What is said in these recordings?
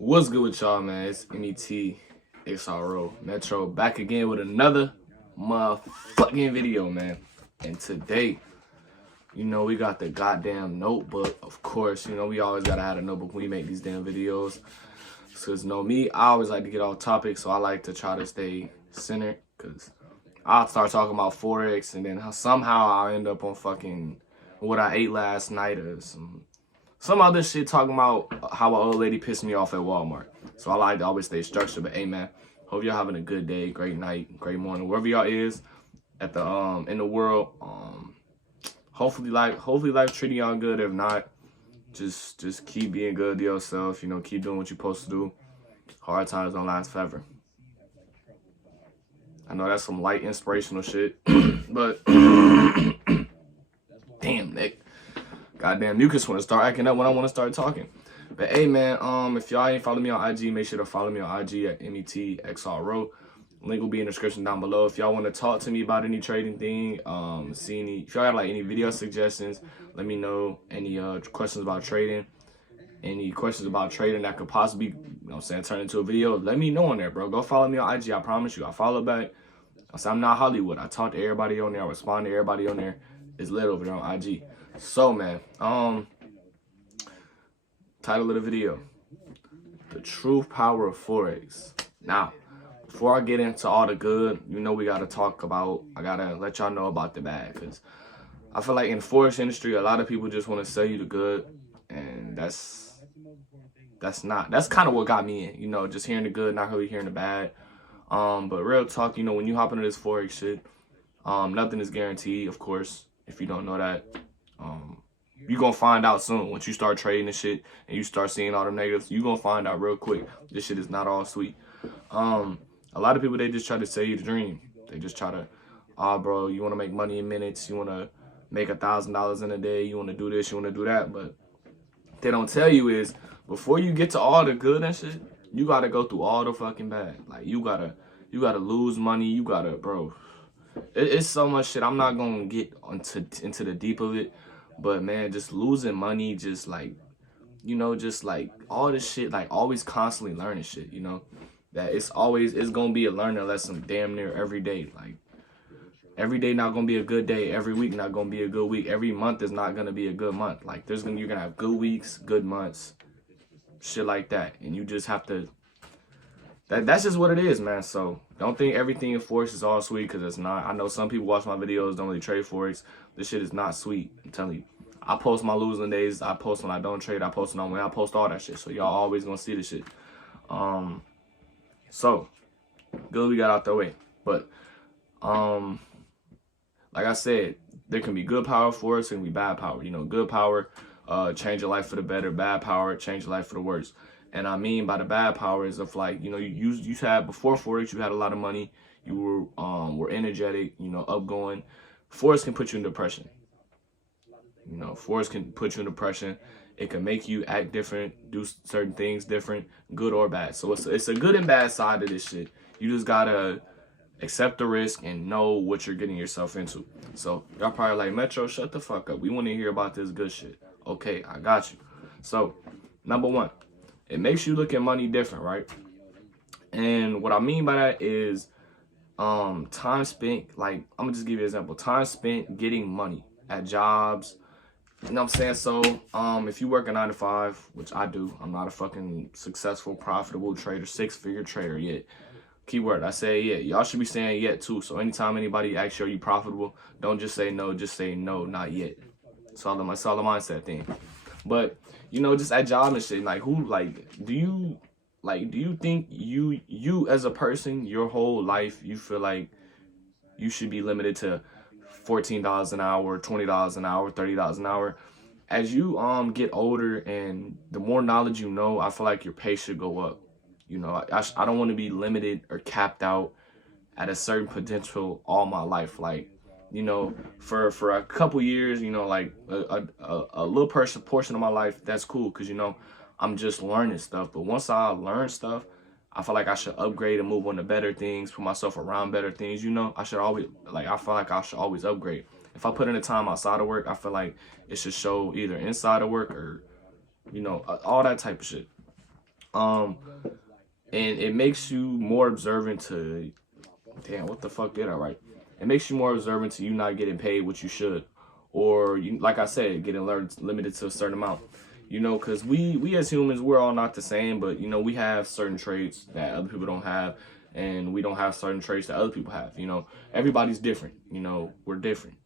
What's good with y'all, man? It's XRO Metro back again with another motherfucking video, man. And today, we got the goddamn notebook. Of course, we always gotta have a notebook when we make these damn videos. Cause me, I always like to get off topic, so I like to try to stay centered. Cause I'll start talking about Forex, and then somehow I'll end up on fucking what I ate last night or some other shit talking about how an old lady pissed me off at Walmart. So I like to always stay structured. But hey, man, hope y'all having a good day, great night, great morning, wherever y'all is at the in the world. Hopefully life treating y'all good. If not, just keep being good to yourself. Keep doing what you're supposed to do. Hard times don't last forever. I know that's some light inspirational shit, but damn, Nick. Goddamn mucus want to start acting up when I want to start talking. But hey, man, if y'all ain't follow me on IG, make sure to follow me on IG at METXRO. Link will be in the description down below. If y'all want to talk to me about any trading thing, if y'all got like any video suggestions, let me know. Any questions about trading, that could possibly, turn into a video, let me know on there, bro. Go follow me on IG. I promise you, I follow back. I'm not Hollywood. I talk to everybody on there. I respond to everybody on there. It's lit over there on IG. So, man, title of the video, the true power of Forex. Now, before I get into all the good, we got to talk about, I got to let y'all know about the bad, because I feel like in the Forex industry, a lot of people just want to sell you the good, and that's kind of what got me in, just hearing the good, not really hearing the bad. But real talk, when you hop into this Forex shit, nothing is guaranteed, of course, if you don't know that. You're going to find out soon. Once you start trading this shit and you start seeing all the negatives, you're going to find out real quick. This shit is not all sweet. A lot of people, they just try to sell you the dream. They just try to, bro, you want to make money in minutes. You want to make $1,000 in a day. You want to do this. You want to do that. But they don't tell you is before you get to all the good and shit, you got to go through all the fucking bad. Like, you got to lose money. You got to, bro. It's so much shit. I'm not going to get into the deep of it. But, man, just losing money, just like all this shit, like always constantly learning shit, that it's going to be a learning lesson damn near every day. Like, every day not going to be a good day. Every week not going to be a good week. Every month is not going to be a good month. Like, you're going to have good weeks, good months, shit like that. And you just have to, that's just what it is, man. So don't think everything in Forex is all sweet, because it's not. I know some people watch my videos, don't really trade Forex. This shit is not sweet. I'm telling you. I post my losing days. I post when I don't trade. I post when I post all that shit. So y'all always gonna see the shit. So good we got out the way. But like I said, there can be good power for us and be bad power. Good power change your life for the better. Bad power change your life for the worse. And I mean by the bad power is of like, you had before Forex, you had a lot of money. You were energetic, upgoing. Forex can put you in depression. Forex can put you in depression. It can make you act different, do certain things different, good or bad. So it's a good and bad side of this shit. You just gotta accept the risk and know what you're getting yourself into. So y'all probably like, Metro, shut the fuck up. We want to hear about this good shit. Okay, I got you. So number one, it makes you look at money different, right? And what I mean by that is time spent, like, I'm gonna just give you an example. Time spent getting money at jobs. You know what I'm saying? So, if you work a 9 to 5, which I do, I'm not a fucking successful, profitable trader, 6-figure trader yet. Keyword, I say yet. Y'all should be saying yet too. So anytime anybody asks you, are you profitable? Don't just say no, just say no, not yet. It's all a mindset thing. But, just at job and shit, like, do you think you as a person, your whole life, you feel like you should be limited to $14 an hour, $20 an hour, $30 an hour? As you get older and the more knowledge I feel like your pay should go up. I don't want to be limited or capped out at a certain potential all my life. Like, for a couple years, like a little portion of my life, that's cool, because I'm just learning stuff. But once I learn stuff, I feel like I should upgrade and move on to better things, put myself around better things. I should always, I feel like I should always upgrade. If I put in the time outside of work, I feel like it should show either inside of work or, all that type of shit. And it makes you more observant to, damn, what the fuck did I write? It makes you more observant to you not getting paid what you should, or you, like I said, getting limited to a certain amount. You know, because we as humans, we're all not the same, but you know, we have certain traits that other people don't have, and we don't have certain traits that other people have. You know, everybody's different. You know, we're different,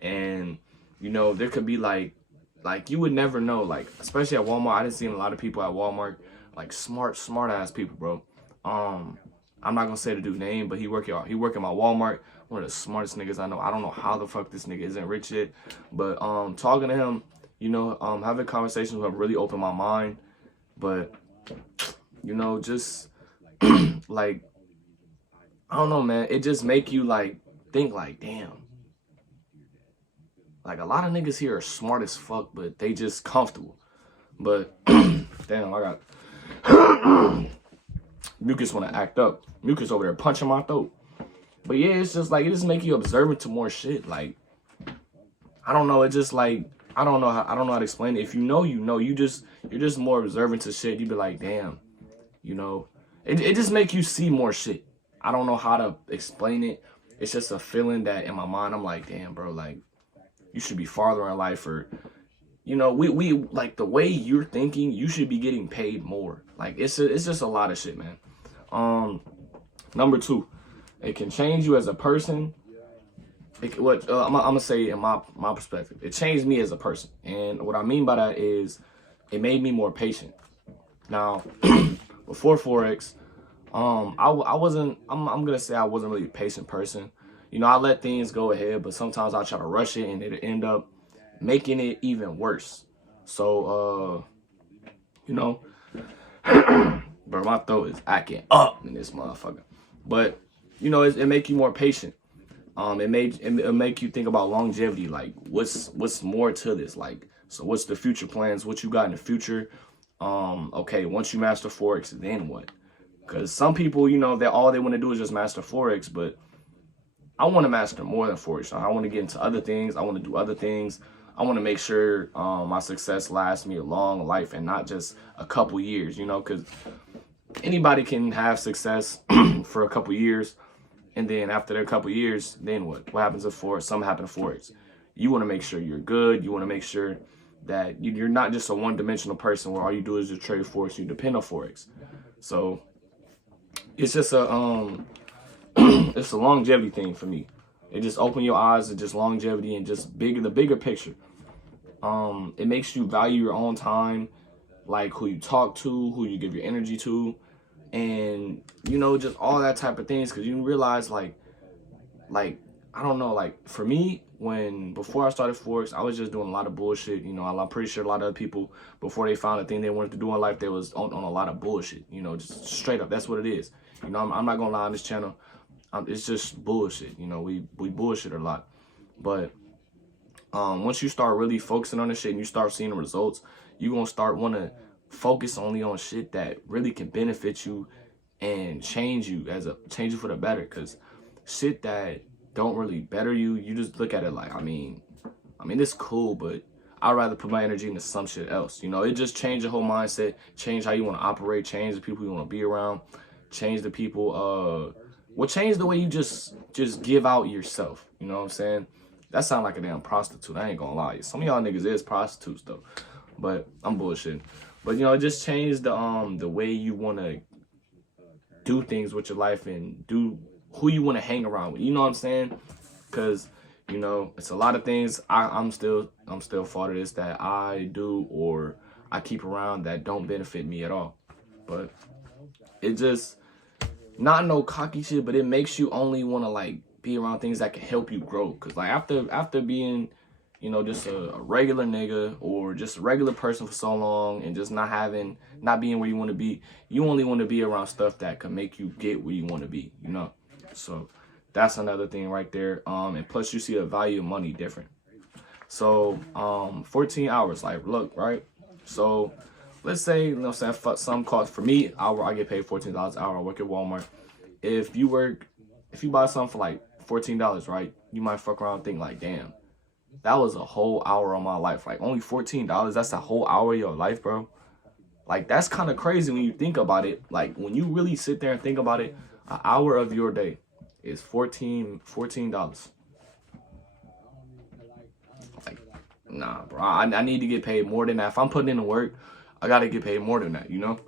and you know, there could be like you would never know, like especially at Walmart. I didn't see a lot of people at Walmart, like smart ass people, bro. I'm not gonna say the dude's name, but he work at my Walmart. One of the smartest niggas I know. I don't know how the fuck this nigga isn't rich yet, but talking to him, you know, having conversations with him really opened my mind. But you know, just like, I don't know, man. It just make you like think like, damn. Like a lot of niggas here are smart as fuck, but they just comfortable. But damn, I got Mucus want to act up. Mucus over there punching my throat. But yeah, it's just like, it just make you observant to more shit. Like, I don't know. It just like, I don't know how to explain it. If you know, you know. You're just more observant to shit. You be like, damn, you know. It just make you see more shit. I don't know how to explain it. It's just a feeling that in my mind, I'm like, damn, bro, like, you should be farther in life, or, you know, we like the way you're thinking, you should be getting paid more. Like, it's just a lot of shit, man. Number 2, it can change you as a person. I'm gonna say in my perspective, it changed me as a person, and what I mean by that is it made me more patient. Now, before Forex, I'm gonna say I wasn't really a patient person. You know, I let things go ahead, but sometimes I try to rush it, and it end up making it even worse. So, you know, bro, my throat is acting up in this motherfucker. But you know, it make you more patient. It make you think about longevity. Like, what's more to this? Like, so what's the future plans? What you got in the future? Okay, once you master Forex, then what? Because some people, you know, all they want to do is just master Forex, but I want to master more than Forex. I want to get into other things. I want to do other things. I want to make sure my success lasts me a long life and not just a couple years, you know, because anybody can have success for a couple years, and then after a couple years, then what? What happens if something happens to Forex? You want to make sure you're good. You want to make sure that you're not just a one-dimensional person where all you do is just trade Forex. You depend on Forex. So it's just a it's a longevity thing for me. It just open your eyes to just longevity and just the bigger picture. It makes you value your own time, like who you talk to, who you give your energy to, and you know, just all that type of things. Because you realize, like I don't know, like for me, before I started Forex, I was just doing a lot of bullshit. You know, I'm pretty sure a lot of other people, before they found the thing they wanted to do in life, they was on a lot of bullshit. You know, just straight up. That's what it is. You know, I'm not gonna lie on this channel. It's just bullshit. You know, we bullshit a lot. But once you start really focusing on this shit and you start seeing the results, you're gonna start want to focus only on shit that really can benefit you and change you for the better. Because shit that don't really better you, you just look at it like, I mean it's cool, but I'd rather put my energy into some shit else. You know, it just changed your whole mindset, change how you want to operate, change the people you want to be around, change the people change the way you just give out yourself. You know what I'm saying? That sound like a damn prostitute. I ain't gonna lie. Some of y'all niggas is prostitutes though, but I'm bullshitting. But you know, it just changed the way you want to do things with your life and do who you want to hang around with. You know what I'm saying? Because you know, it's a lot of things I'm still part of this that I do or I keep around that don't benefit me at all. But it just, not no cocky shit, but it makes you only want to like be around things that can help you grow. Cause like after being, you know, just a regular nigga or just a regular person for so long and just not being where you want to be, you only want to be around stuff that can make you get where you want to be, you know? So that's another thing right there. And plus you see the value of money different. So 14 hours, like look, right? So let's say, you know, some cost for me, I get paid $14 an hour. I work at Walmart. If you buy something for like $14, right? You might fuck around and think like, damn, that was a whole hour of my life. Like only $14, that's a whole hour of your life, bro. Like, that's kind of crazy when you think about it. Like, when you really sit there and think about it, an hour of your day is $14. Like, nah, bro. I need to get paid more than that. If I'm putting in the work, I gotta get paid more than that, you know?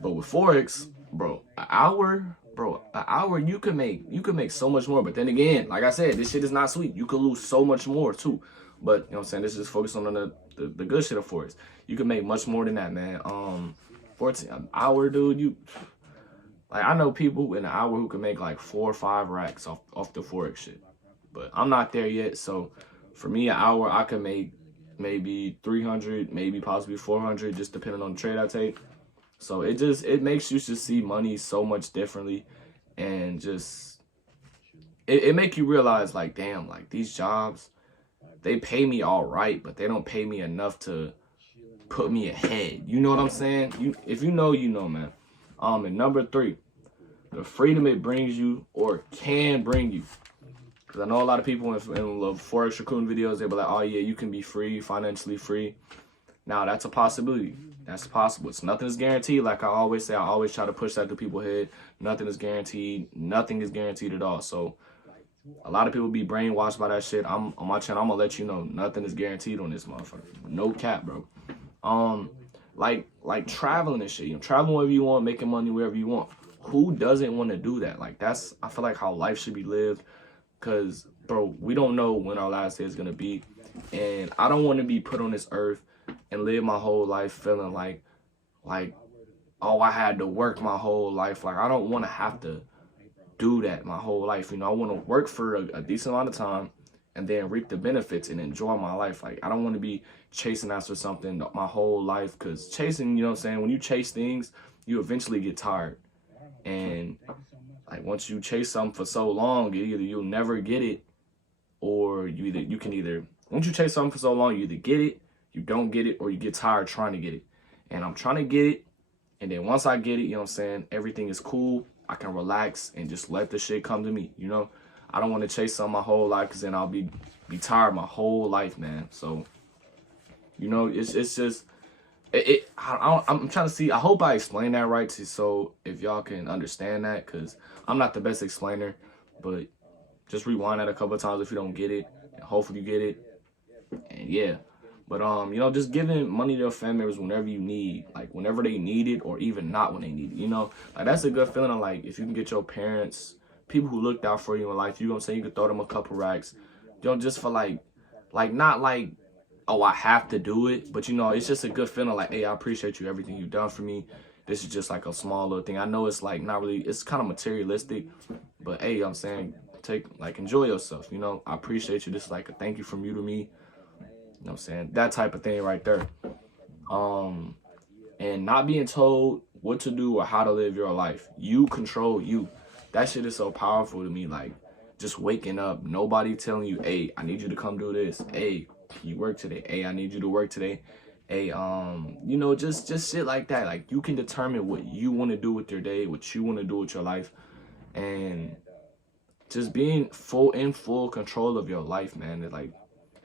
But with Forex, bro, an hour you can make so much more. But then again, like I said, this shit is not sweet. You could lose so much more too. But you know what I'm saying, this is just focus on the good shit of Forex. You can make much more than that, man. 14 an hour, dude, like, I know people in an hour who can make like 4 or 5 racks off the Forex shit. But I'm not there yet, so for me, an hour I could make maybe 300, maybe possibly 400, just depending on the trade I take. So it makes you just see money so much differently, and just it make you realize, like, damn, like, these jobs, they pay me all right, but they don't pay me enough to put me ahead. You know what I'm saying? If you know, you know, man. And number 3, the freedom it brings you, or can bring you. Because I know a lot of people in Forex recruiting videos, they be like, oh yeah, you can be free, financially free. Now, that's a possibility. That's possible. Nothing is guaranteed. Like I always say, I always try to push that to people's head. Nothing is guaranteed. Nothing is guaranteed at all. So a lot of people be brainwashed by that shit. On my channel, I'm gonna let you know, nothing is guaranteed on this motherfucker. No cap, bro. Like traveling and shit. You know, traveling wherever you want, making money wherever you want. Who doesn't want to do that? Like, that's, I feel like, how life should be lived. Because, bro, we don't know when our last day is gonna be, and I don't want to be put on this earth and live my whole life feeling like, oh, I had to work my whole life. Like, I don't want to have to do that my whole life. You know, I want to work for a decent amount of time and then reap the benefits and enjoy my life. Like, I don't want to be chasing after something my whole life, because chasing, you know what I'm saying, when you chase things, you eventually get tired. And like, once you chase something for so long, either you'll never get it, or you can either, once you chase something for so long, you either get it, you don't get it, or you get tired trying to get it. And I'm trying to get it, and then once I get it, you know what I'm saying, everything is cool. I can relax and just let the shit come to me, you know? I don't want to chase something my whole life, because then I'll be tired my whole life, man. So, you know, it's just, I'm trying to see, I hope I explained that right, so if y'all can understand that, because I'm not the best explainer, but just rewind that a couple of times if you don't get it, and hopefully you get it. And yeah, but you know, just giving money to your family members whenever you need, like whenever they need it, or even not when they need it, you know, like, that's a good feeling. Of, like, if you can get your parents, people who looked out for you in life, you know what I'm saying, you could throw them a couple racks, you know, just for like not like, oh, I have to do it, but you know, it's just a good feeling, like, hey, I appreciate you, everything you've done for me. This is just like a small little thing. I know it's like not really, it's kind of materialistic, but hey, I'm saying, enjoy yourself, you know. I appreciate you. This is like a thank you from you to me, you know what I'm saying, that type of thing right there. And not being told what to do or how to live your life. You control you. That shit is so powerful to me. Like, just waking up, nobody telling you, hey, I need you to come do this. Hey, you work today. Hey, I need you to work today. Hey, you know, just shit like that. Like, you can determine what you want to do with your day, what you want to do with your life, and just being in full control of your life, man. Like,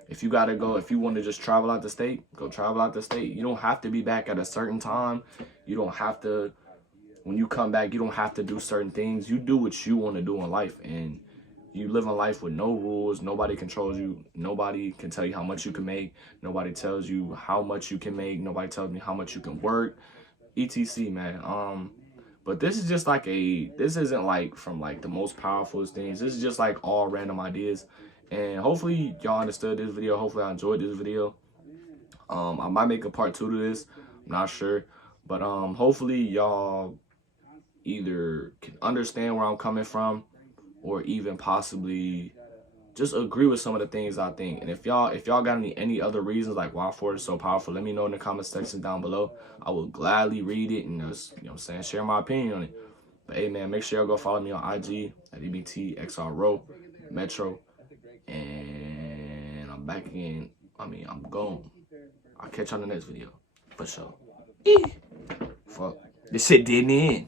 if you gotta go, if you want to just travel out the state, go travel out the state. You don't have to be back at a certain time. You don't have to, when you come back, you don't have to do certain things. You do what you want to do in life, and you live a life with no rules. Nobody controls you. Nobody can tell you how much you can make. Nobody tells you how much you can make. Nobody tells me how much you can work, etc, man. But this is just like this isn't like from like the most powerful things. This is just like all random ideas. And hopefully y'all understood this video. Hopefully I enjoyed this video. I might make a part 2 to this. I'm not sure. But hopefully y'all either can understand where I'm coming from, or even possibly just agree with some of the things I think. And if y'all got any other reasons like why Forex is so powerful, let me know in the comment section down below. I will gladly read it and just, you know what I'm saying, share my opinion on it. But hey, man, make sure y'all go follow me on IG at EBTXRO Metro. And I'm back again. I mean, I'm gone. I'll catch you on the next video. For sure. Fuck. This shit didn't end.